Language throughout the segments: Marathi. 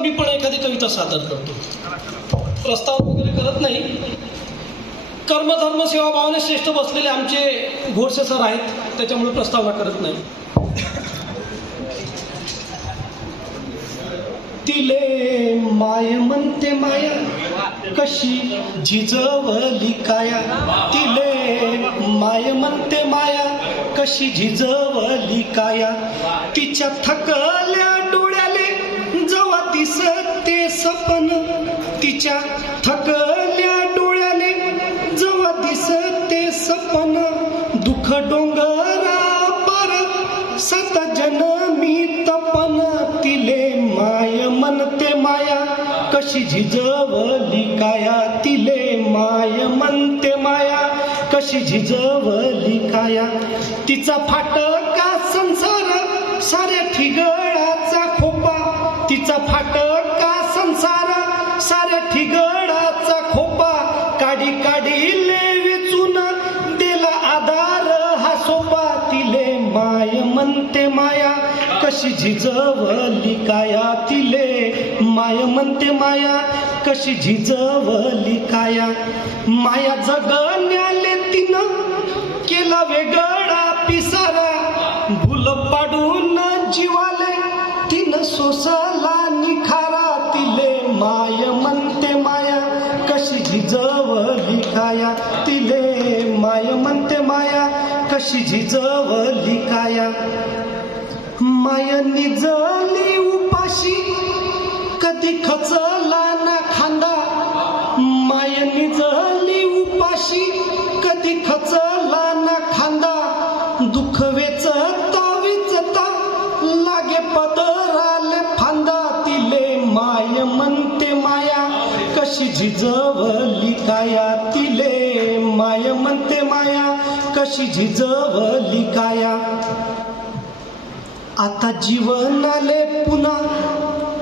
मी पण एखादी कविता सादर करतो. प्रस्ताव वगैरे करत नाही. कर्मधर्म सेवा भावने श्रेष्ठ बसलेले आमचे घोडसे सर आहेत, त्याच्यामुळे प्रस्तावना करत नाही. तिले माय म्हणते माया कशी झिजवली काया. तिले माय म्हणते माया कशी झिजवली काया. तिच्या थकल्या डोळ्याले जेव्हा दिसते सपन. तिच्या थकल्या डोळ्याले जेव्हा दिसते सपन. दुःख डोंगरा पार सत जनमी तपन. तिले माय म्हणते माया कशी झिजवली काया. तिले माय म्हणते माया कशी झिजवली काया. तिचा फाटका संसार साऱ्या ठिगळाचा खोपा. तिचा फाटका संसार साऱ्या ठिगळाचा खोपा. काडी काडी ले वेचून दिला आधार हा सोपा. तिले माय म्हणते माया कशी झिजवली काया. तिले माय म्हणते माया कशी झिजवली काया. माया जगण्याले तिनं केला वेगळा पिसारा. भूल पाडून जीवाले तिनं सोसला निखारा. तिले माय म्हणते माया कशी झिजवली काया. तिले माय म्हणते माया कशी झिजवली काया. माय निजली उपाशी कधी खचला ना खांदा. माय निजली उपाशी कधी खचला ना खांदा. दुःख वेचता वेचता लागे पदराले फांदा. तिले माय म्हणते माया कशी झिजवली काया. तिले माय म्हणते माया कशी झिजवली काया. आता जीवनाले पुन्हा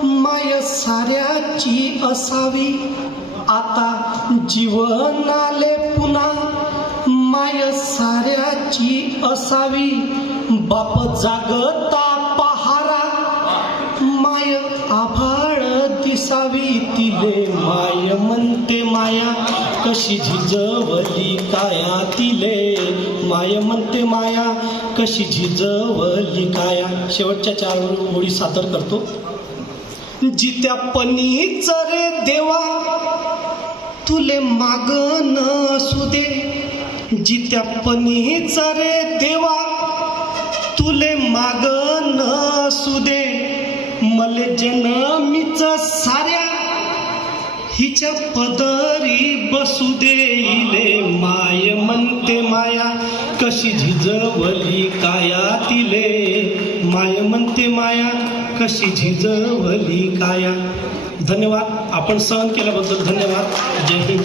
माय साऱ्याची असावी. आता जीवनाले पुन्हा माय साऱ्याची असावी. बाप जागता पहारा माय आभाळ दिसावी. तिले माय म्हणते माया कशी झिजवली काया. तिले माय म्हणते माया कशी झिजवली काया. शेवटच्या 4 ओळी सादर करतो. जित्या पणीच रे देवा तुले मागन सुदे. जित्या पणीच रे देवा तुले मागन सुदे. मले जनमीच साऱ्या हिच्या पदरी बसू दे. इले माय म्हणते माया कशी झिजवली काया. तिले माय म्हणते माया कशी झिजवली काया. धन्यवाद. आपण सहन केल्याबद्दल धन्यवाद. जय हिंद.